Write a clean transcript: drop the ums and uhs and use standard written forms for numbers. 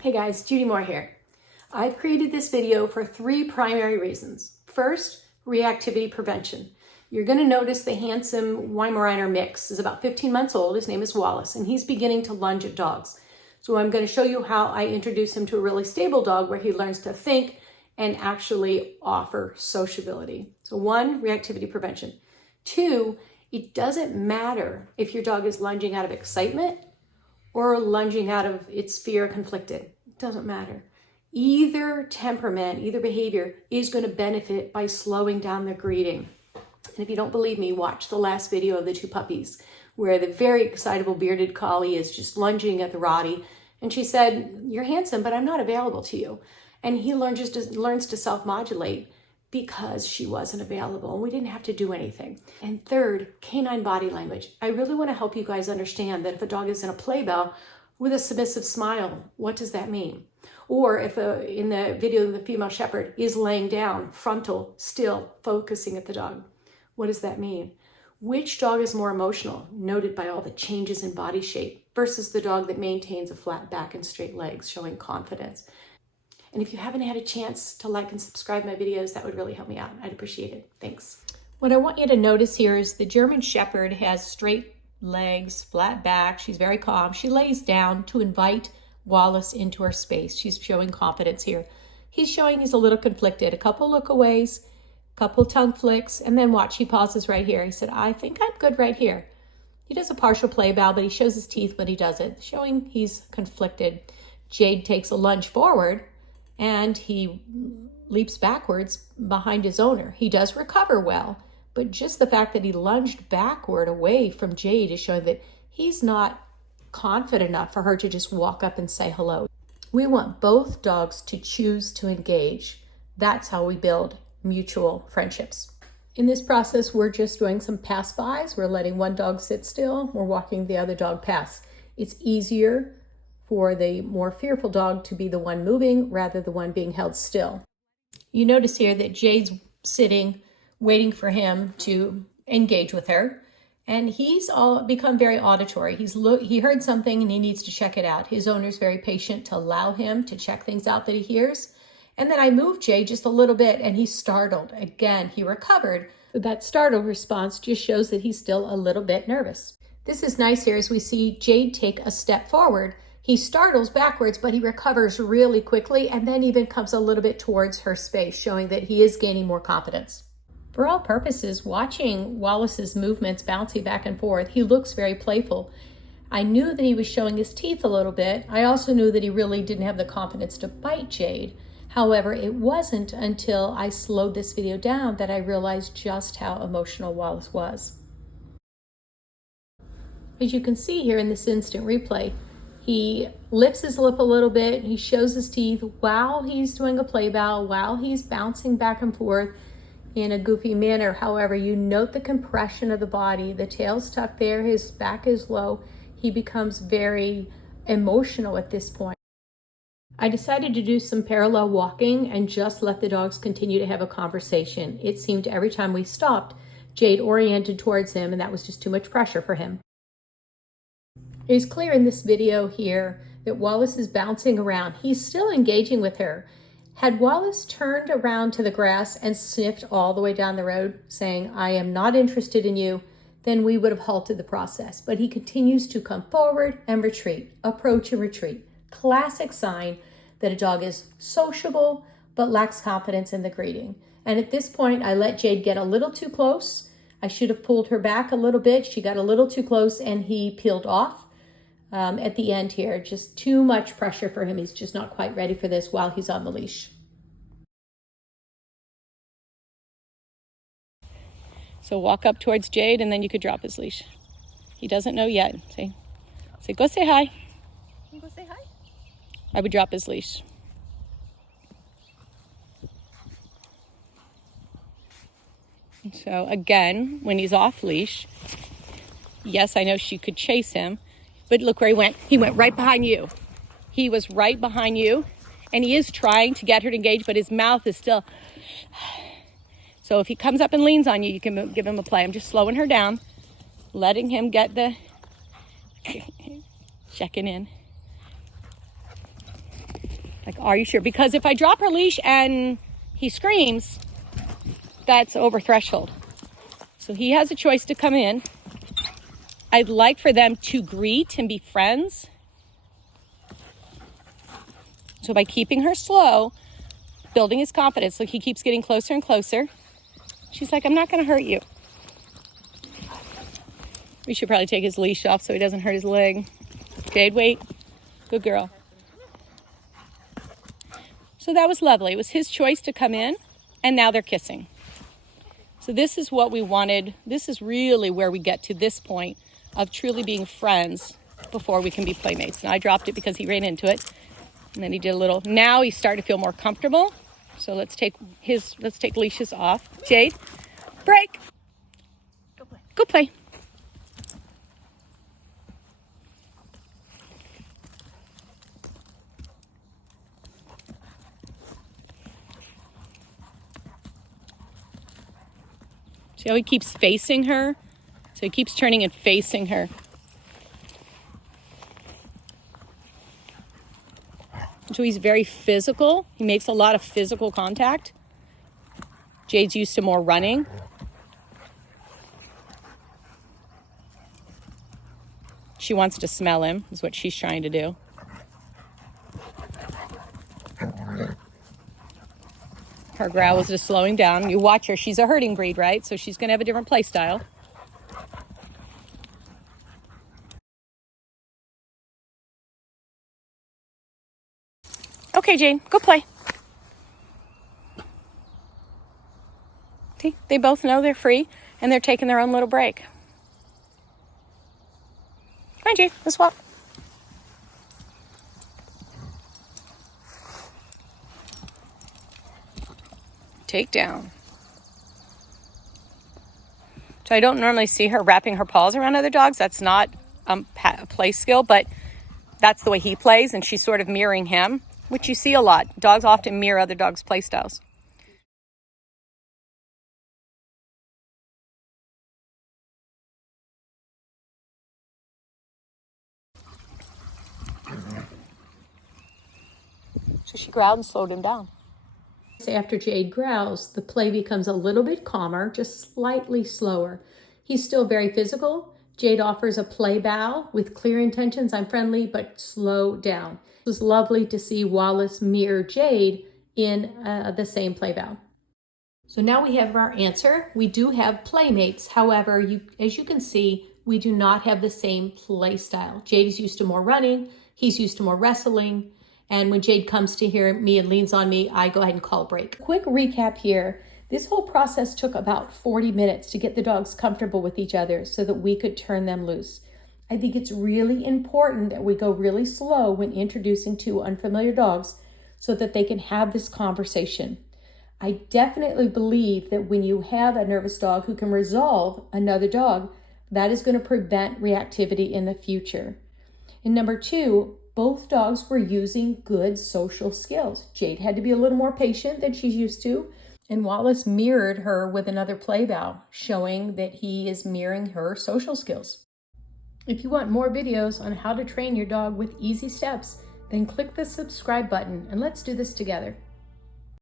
Hey guys, Judy Moore here. I've created this video for 3 primary reasons. First, reactivity prevention. You're going to notice the handsome Weimaraner mix is about 15 months old. His name is Wallace, and he's beginning to lunge at dogs. So I'm going to show you how I introduce him to a really stable dog where he learns to think and actually offer sociability. So 1, reactivity prevention. 2, it doesn't matter if your dog is lunging out of excitement or lunging out of its fear conflicted. It doesn't matter. Either temperament, either behavior is going to benefit by slowing down the greeting. And if you don't believe me, watch the last video of the 2 puppies where the very excitable bearded collie is just lunging at the Rottie. And she said, "You're handsome, but I'm not available to you." And he learns to self-modulate because she wasn't available and we didn't have to do anything. And third, canine body language. I really want to help you guys understand that if a dog is in a play bell with a submissive smile, what does that mean? Or if in the video, the female shepherd is laying down, frontal, still, focusing at the dog, what does that mean? Which dog is more emotional, noted by all the changes in body shape, versus the dog that maintains a flat back and straight legs, showing confidence? And if you haven't had a chance to like and subscribe my videos, that would really help me out. I'd appreciate it. Thanks. What I want you to notice here is the German Shepherd has straight legs, flat back. She's very calm. She lays down to invite Wallace into her space. She's showing confidence here. He's showing he's a little conflicted. A couple lookaways, a couple tongue flicks, and then watch, he pauses right here. He said, "I think I'm good right here." He does a partial play bow, but he shows his teeth when he does it, showing he's conflicted. Jade takes a lunge forward, and he leaps backwards behind his owner. He does recover well, but just the fact that he lunged backward away from Jade is showing that he's not confident enough for her to just walk up and say hello. We want both dogs to choose to engage. That's how we build mutual friendships. In this process, we're just doing some pass-bys. We're letting one dog sit still. We're walking the other dog past. It's easier for the more fearful dog to be the one moving rather than the one being held still. You notice here that Jade's sitting, waiting for him to engage with her. And he's become very auditory. He heard something and he needs to check it out. His owner's very patient to allow him to check things out that he hears. And then I moved Jade just a little bit and he's startled. Again, he recovered. But that startled response just shows that he's still a little bit nervous. This is nice here as we see Jade take a step forward. He startles backwards, but he recovers really quickly and then even comes a little bit towards her space, showing that he is gaining more confidence. For all purposes, watching Wallace's movements bouncing back and forth, he looks very playful. I knew that he was showing his teeth a little bit. I also knew that he really didn't have the confidence to bite Jade. However, it wasn't until I slowed this video down that I realized just how emotional Wallace was. As you can see here in this instant replay, he lifts his lip a little bit, he shows his teeth while he's doing a play bow, while he's bouncing back and forth in a goofy manner. However, you note the compression of the body, the tail's tucked there, his back is low. He becomes very emotional at this point. I decided to do some parallel walking and just let the dogs continue to have a conversation. It seemed every time we stopped, Jade oriented towards him, and that was just too much pressure for him. It is clear in this video here that Wallace is bouncing around. He's still engaging with her. Had Wallace turned around to the grass and sniffed all the way down the road saying, "I am not interested in you," then we would have halted the process. But he continues to come forward and retreat, approach and retreat. Classic sign that a dog is sociable but lacks confidence in the greeting. And at this point, I let Jade get a little too close. I should have pulled her back a little bit. She got a little too close and he peeled off. At the end here, just too much pressure for him. He's just not quite ready for this while he's on the leash. So walk up towards Jade and then you could drop his leash. He doesn't know yet. Say, "Go say hi." Go say hi. I would drop his leash. So again, when he's off leash, yes, I know she could chase him, but look where he went. He went right behind you. He was right behind you, and he is trying to get her to engage, but his mouth is still. So if he comes up and leans on you, you can give him a play. I'm just slowing her down, letting him get the checking in. Like, are you sure? Because if I drop her leash and he screams, that's over threshold. So he has a choice to come in. I'd like for them to greet and be friends. So by keeping her slow, building his confidence, look, he keeps getting closer and closer. She's like, I'm not going to hurt you. We should probably take his leash off so he doesn't hurt his leg. Jade, wait. Good girl. So that was lovely. It was his choice to come in, and now they're kissing. So this is what we wanted. This is really where we get to this point of truly being friends before we can be playmates. And I dropped it because he ran into it. And then he did a little. Now he's starting to feel more comfortable. So let's take leashes off. Jade, break. Go play. Go play. See how he keeps facing her? So he keeps turning and facing her. So he's very physical. He makes a lot of physical contact. Jade's used to more running. She wants to smell him, is what she's trying to do. Her growl is just slowing down. You watch her. She's a herding breed, right? So she's going to have a different play style. Okay, Jane, go play. See, they both know they're free, and they're taking their own little break. Come on, Jane, let's walk. Take down. So I don't normally see her wrapping her paws around other dogs. That's not a play skill, but that's the way he plays, and she's sort of mirroring him, which you see a lot. Dogs often mirror other dogs' play styles. So she growled and slowed him down. After Jade growls, the play becomes a little bit calmer, just slightly slower. He's still very physical. Jade offers a play bow with clear intentions. I'm friendly, but slow down. It was lovely to see Wallace mirror Jade in the same play bow. So now we have our answer. We do have playmates. However, as you can see, we do not have the same play style. Jade is used to more running. He's used to more wrestling. And when Jade comes to hear me and leans on me, I go ahead and call a break. Quick recap here. This whole process took about 40 minutes to get the dogs comfortable with each other so that we could turn them loose. I think it's really important that we go really slow when introducing two unfamiliar dogs so that they can have this conversation. I definitely believe that when you have a nervous dog who can resolve another dog, that is going to prevent reactivity in the future. And number two, both dogs were using good social skills. Jade had to be a little more patient than she's used to, and Wallace mirrored her with another play bow, showing that he is mirroring her social skills. If you want more videos on how to train your dog with easy steps, then click the subscribe button and let's do this together.